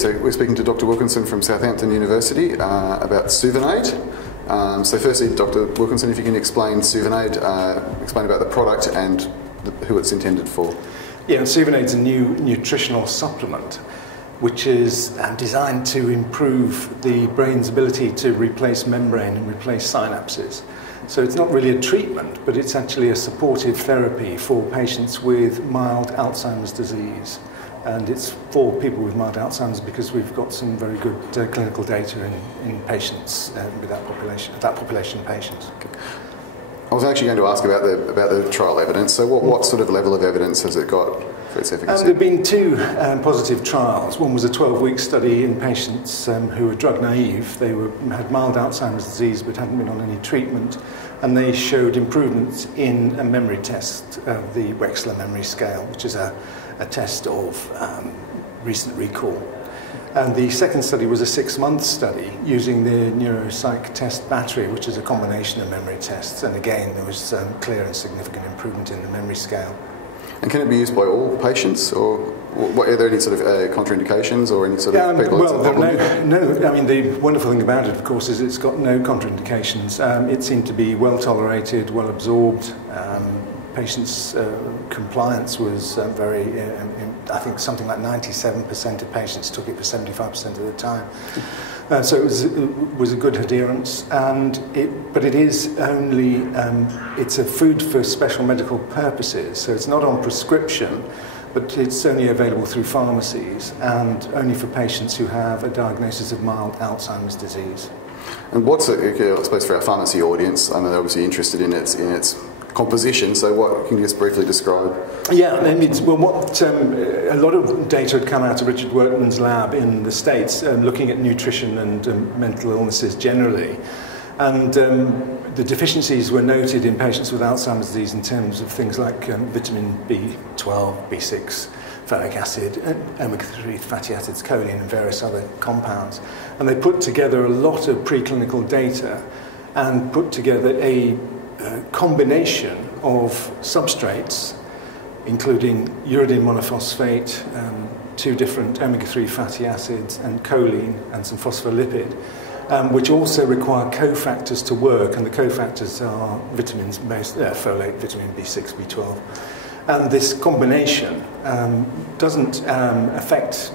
so we're speaking to Dr Wilkinson from Southampton University about Suvinade. So firstly, Dr Wilkinson, if you can explain Suvinade, explain about the product and who it's intended for. Yeah, Suvinade is a new nutritional supplement which is designed to improve the brain's ability to replace membrane and replace synapses. So it's not really a treatment, but it's actually a supportive therapy for patients with mild Alzheimer's disease. And it's for people with mild Alzheimer's because we've got some very good clinical data in patients with that population of patients. I was actually going to ask about the trial evidence. So what sort of level of evidence has it got for its efficacy? There have been two positive trials. One was a 12-week study in patients who were drug naive. They had mild Alzheimer's disease but hadn't been on any treatment, and they showed improvements in a memory test, the Wechsler memory scale, which is a test of recent recall. And the second study was a 6-month study using the neuropsych test battery, which is a combination of memory tests. And again, there was clear and significant improvement in the memory scale. And can it be used by all patients, or are there any sort of contraindications or any sort of people? Well, no. I mean, the wonderful thing about it, of course, is it's got no contraindications. It seemed to be well tolerated, well absorbed. Patients' compliance was I think something like 97% of patients took it for 75% of the time. So it was a good adherence, but it is only, it's a food for special medical purposes, so it's not on prescription, but it's only available through pharmacies and only for patients who have a diagnosis of mild Alzheimer's disease. And what's it, I suppose for our pharmacy audience, I mean, they're obviously interested in its composition, so what can you just briefly describe? Yeah, and a lot of data had come out of Richard Workman's lab in the States looking at nutrition and mental illnesses generally, and the deficiencies were noted in patients with Alzheimer's disease in terms of things like vitamin B12, B6, folic acid, omega-3 fatty acids, choline and various other compounds. And they put together a lot of preclinical data and put together a combination of substrates, including uridine monophosphate, 2 different omega-3 fatty acids, and choline, and some phospholipid, which also require cofactors to work, and the cofactors are vitamins, folate, vitamin B6, B12. And this combination doesn't affect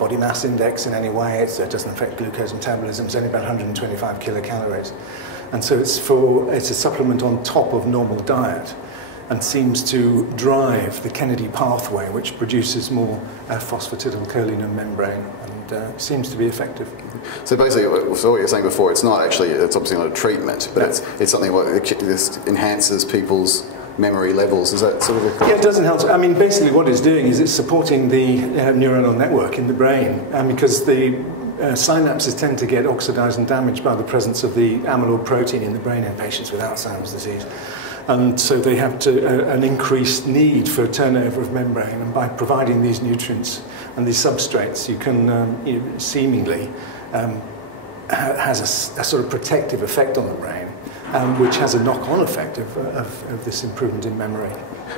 body mass index in any way. It doesn't affect glucose metabolism. It's only about 125 kilocalories. And so it's a supplement on top of normal diet and seems to drive the Kennedy pathway, which produces more phosphatidylcholine and membrane, and seems to be effective. So basically, so what you're saying before, it's obviously not a treatment, but it's something that enhances people's memory levels. Is that sort of a... Yeah, it doesn't help. I mean, basically what it's doing is it's supporting the neuronal network in the brain, because the synapses tend to get oxidized and damaged by the presence of the amyloid protein in the brain in patients with Alzheimer's disease. And so they have an increased need for turnover of membrane, and by providing these nutrients and these substrates, you can seemingly has a sort of protective effect on the brain, which has a knock-on effect of this improvement in memory.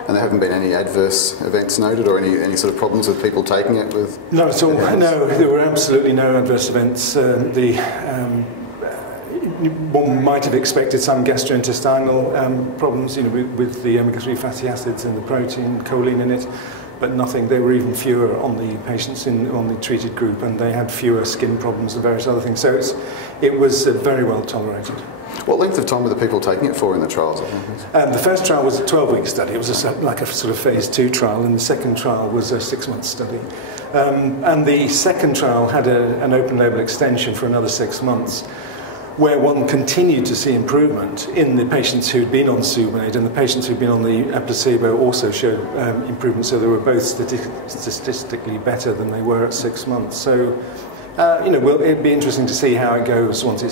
And there haven't been any adverse events noted, or any sort of problems with people taking it with? Not at all. No, there were absolutely no adverse events. One might have expected some gastrointestinal problems, with the omega-3 fatty acids and the protein, choline in it, but nothing. They were even fewer on the patients on the treated group, and they had fewer skin problems and various other things. So it was very well tolerated. What length of time were the people taking it for in the trials? The first trial was a 12-week study. It was like a sort of phase 2 trial, and the second trial was a 6-month study. And the second trial had an open-label extension for another 6 months, where one continued to see improvement in the patients who'd been on Suvinade, and the patients who'd been on the placebo also showed improvement, so they were both statistically better than they were at 6 months. So, it'd be interesting to see how it goes once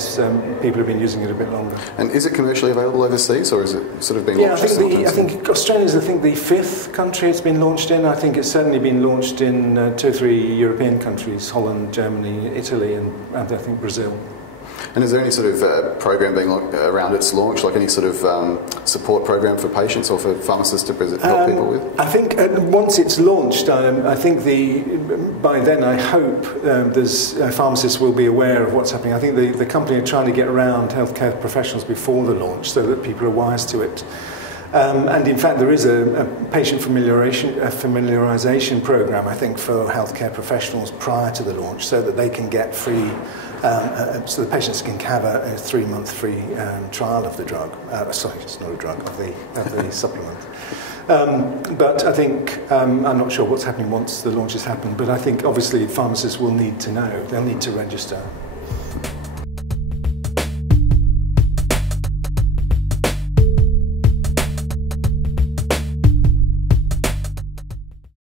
people have been using it a bit longer. And is it commercially available overseas, or is it sort of been launched? I think Australia's the 5th country it's been launched in. I think it's certainly been launched in 2 or 3 European countries: Holland, Germany, Italy, and I think Brazil. And is there any sort of program being around its launch, like any sort of support program for patients or for pharmacists to help people with? I think once it's launched, I think by then I hope pharmacists will be aware of what's happening. I think the company are trying to get around healthcare professionals before the launch so that people are wise to it. And in fact, there is a patient familiarisation program, I think, for healthcare professionals prior to the launch, so that they can get free, so the patients can have a 3-month free trial of the drug. Sorry, it's not a drug, of the supplement. But I think, I'm not sure what's happening once the launch has happened, but I think obviously pharmacists will need to know, they'll need to register.